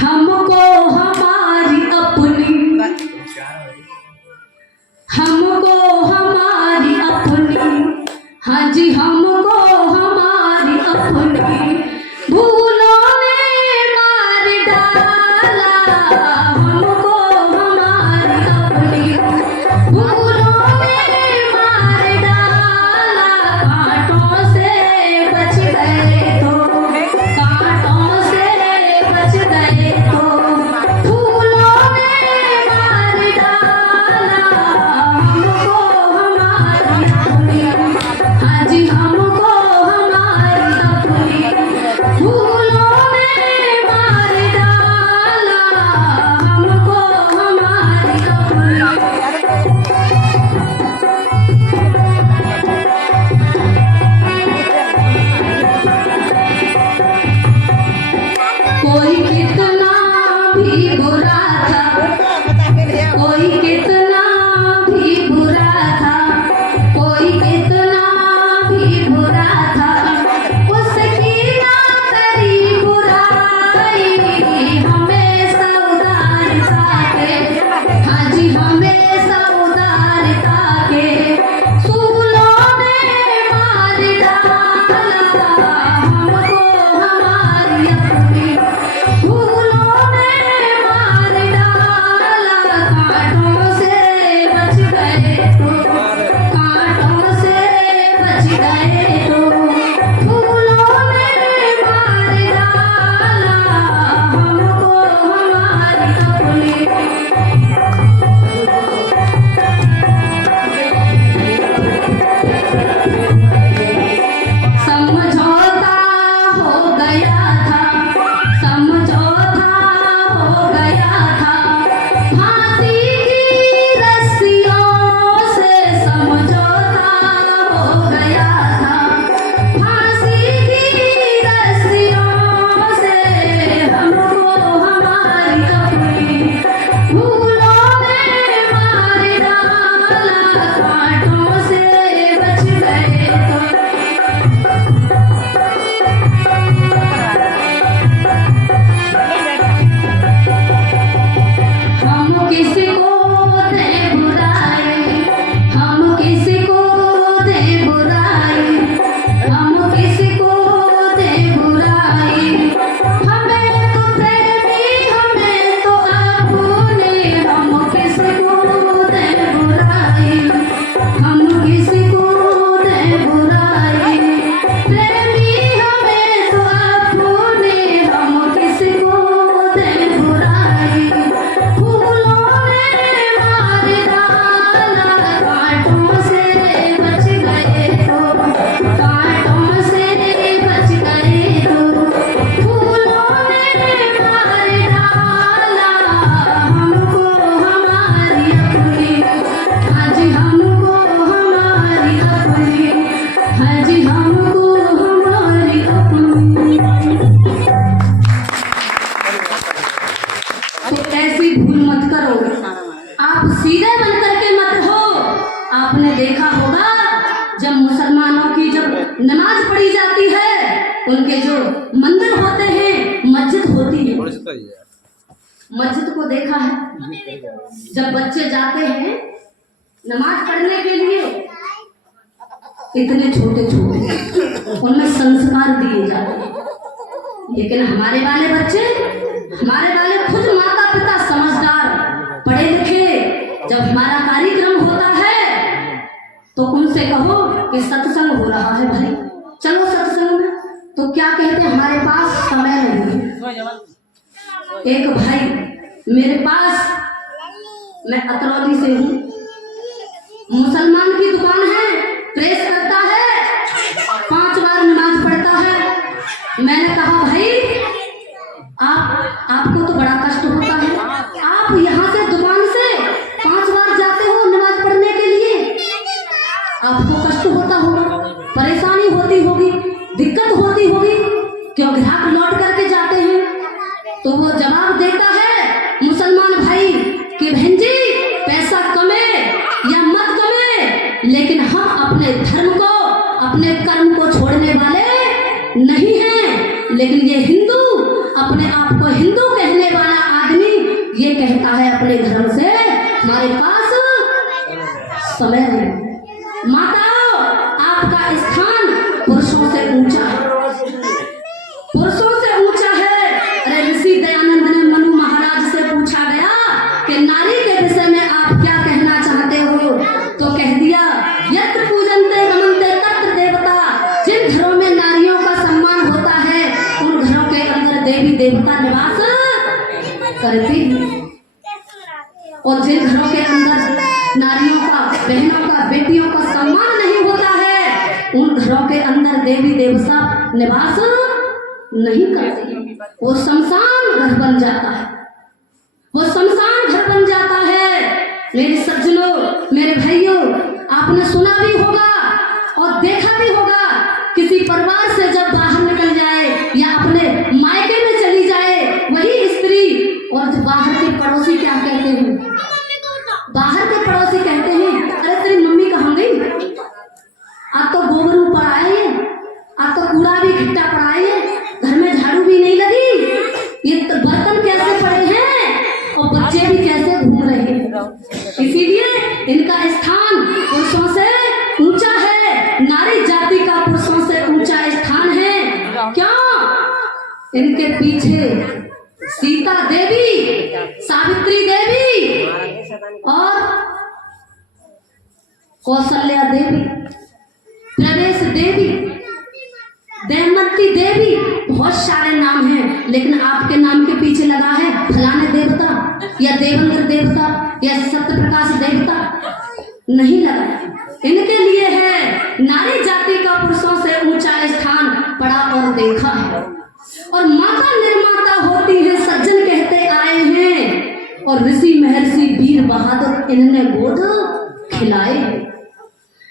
हमको हमारी अपनी, हमको हमारी अपनी, हाँ जी हमको हमारी अपनी भूलों ने मार डाला। हमको हमारी अपनी भूलों ने मार डाला। कांटों से बच गए तो, कांटों से बच गए तो फूलों ने मार डाला। हमको हमारी अपनी, हाँ जी हमको हमारी अपनी फूलों ने मार डाला। हमको हमारी अपनी। कोई कितना भी बुरा था, कोई कितना भी बुरा था, कोई कितना भी बुरा था, उसकी ना करी बुराई। हमेशा उदारता के, हाँ जी हमेशा उदारता के सूलों ने मार डाला। हमको हमारी अपनी फूलों ने मार डाला। कांटों से बच गए तो, कांटों से बच गए तो फूलों ने मार डाला। हमको हमारी अपनी। समझौता हो गया था, समझौता हो गया था फांसी की रस्सियों से। समझौता हो गया था फांसी की रस्सियों से। हमको हमारी अपनी फूलों ने मार डाला। कांटों से बच गए तो, हम किसी को दे बुराई, हम किसी को दे बुराई, हम किसी को दे बुराई। हमें तो प्रेमी, हमें तो अपने, हम किसी को दे बुराई, हम किसी को दे बुराई। प्रेमी हमें तो अपने, हम किसी को दे बुराई। फूलों ने मार डाला। कांटों से बच गए तो, कांटों से बच गए तो फूलों ने मार डाला। हमको हमारी अपनी, हाँ जी हमको हमारी अपनी, हाँ जी हमको हमारी अपनी। तो ऐसी भूल मत करो, आप सीधे बन करके मत हो। आपने देखा होगा जब मुसलमानों की जब नमाज पढ़ी जाती है, उनके जो मंदिर होते हैं, मस्जिद होती है, मस्जिद को देखा है जब बच्चे जाते हैं नमाज पढ़ने के लिए, इतने छोटे छोटे उनमें संस्कार दिए जाते हैं। लेकिन हमारे वाले बच्चे, हमारे वाले खुद माता पिता समझदार पढ़े लिखे, जब हमारा कार्यक्रम होता है तो उनसे कहो कि सत्संग हो रहा है भाई, चलो सत्संग में। तो क्या कहते हैं, हमारे पास समय नहीं है। एक भाई मेरे पास, मैं अतरौली से हूँ, मुसलमान की दुकान है, प्रेस करता है, 5 बार नमाज पढ़ता है। मैंने कहा भाई आपको तो बड़ा कष्ट होता है, आप यहाँ से दुकान से 5 बार जाते हो नमाज पढ़ने के लिए, आपको कष्ट होता होगा, परेशानी होती होगी, दिक्कत होती होगी, क्यों ग्राहक लौट करके जाते हैं। तो वो जवाब देता है मुसलमान भाई कि बहन जी पैसा कमे या मत कमे, लेकिन हम अपने धर्म को, अपने कर्म को छोड़ने वाले नहीं हैं। लेकिन ये हिंदू अपने आप को हिंदू कहने ये कहता है अपने धर्म से हमारे पास समय नहीं। माताओं, आपका स्थान पुरुषों से ऊंचा है, पुरुषों से ऊंचा है। अरे ऋषि दयानंद ने मनु महाराज से पूछा गया कि नारी के विषय में आप क्या कहना चाहते हो, तो कह दिया यत्र पूजन्ते रमन्ते तत्र देवता। जिन घरों में नारियों का सम्मान होता है उन घरों के अंदर देवी देवता निवास करते हैं, और जिन घरों के अंदर नारियों का, बहनों का, बेटियों का सम्मान नहीं होता है उन घरों के अंदर देवी देवता निवास नहीं करते। वो शमशान घर बन जाता है, वो शमशान घर बन जाता है। मेरे सज्जनों, मेरे भाइयों, आपने सुना भी होगा और देखा भी होगा, किसी परिवार से जब बाहर निकल जाए या अपने मायके में चली जाए वही स्त्री, और बाहर के पड़ोसी क्या कहते हैं, बाहर के पड़ोसी कहते हैं अरे तेरी मम्मी कहाँ गई, आज तो गोबर ऊपर आया है, आज तो कूड़ा भी इकट्ठा पड़ा है, घर में झाड़ू भी नहीं लगी, ये तो बर्तन कैसे पड़े हैं और बच्चे भी कैसे घूम रहे हैं। इसीलिए इनका स्थान पुरुषों से ऊंचा है, नारी जाति का पुरुषों से ऊंचा स्थान है। क्यों? इनके पीछे सीता देवी, सावित्री देवी और कौशल्या देवी, प्रवेश देवी, देवमती देवी, बहुत सारे नाम हैं, लेकिन आपके नाम के पीछे लगा है फलाने देवता या देवेंद्र देवता या सत्य प्रकाश देवता, नहीं लगा। इनके लिए है नारी जाति का पुरुषों से ऊंचा स्थान पड़ा और देखा है। और माता निर्माता होती है, सज्जन कहते आए हैं, और ऋषि महर्षि वीर बहादुर इनने बोध खिलाए।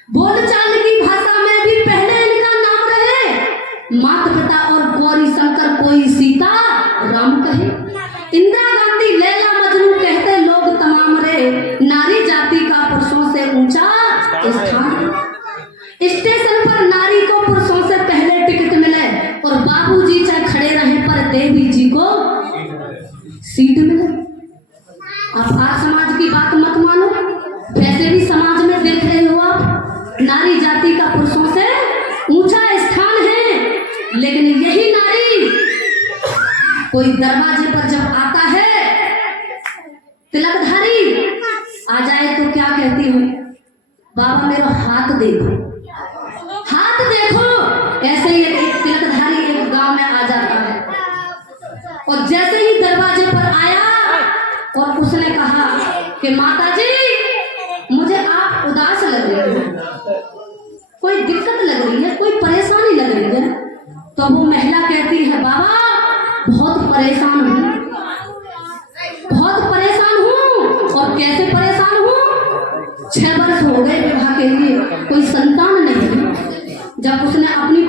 बोलचाल की भाषा में भी पहले इनका नाम रहे, माता पिता और गौरी शंकर कोई सीता राम कहे। इंदिरा गांधी लैला मजनू कहते लोग तमाम रे, नारी जाति का पुरुषों से ऊंचा स्थान। स्टेशन पर नारी को पुरुषों से पहले टिकट मिले और बाबूजी चाहे खड़े रहे पर देवी जी को सीट मिले। आप आज समाज की बात मत मानो, वैसे भी समाज में देख रहे हो आप, नारी जाति का पुरुषों से ऊंचा स्थान है। लेकिन यही नारी कोई दरवाजे पर जब आता है, तिलकधारी आ जाए तो क्या कहती हूँ, बाबा मेरा हाथ देखो, हाथ देखो। ऐसे ही एक तिलकधारी एक गांव में आ जाता है, और जैसे ही दरवाजे पर आया और उसने कहा कि माता जी मुझे आप उदास लग रही है, कोई दिक्कत लग रही है, कोई परेशानी लग रही है, तो वो महिला कहती है बाबा बहुत परेशान हूँ, बहुत परेशान हूँ। और कैसे परेशान हूँ, 6 वर्ष हो गए विवाह के लिए, कोई संतान नहीं। जब उसने अपनी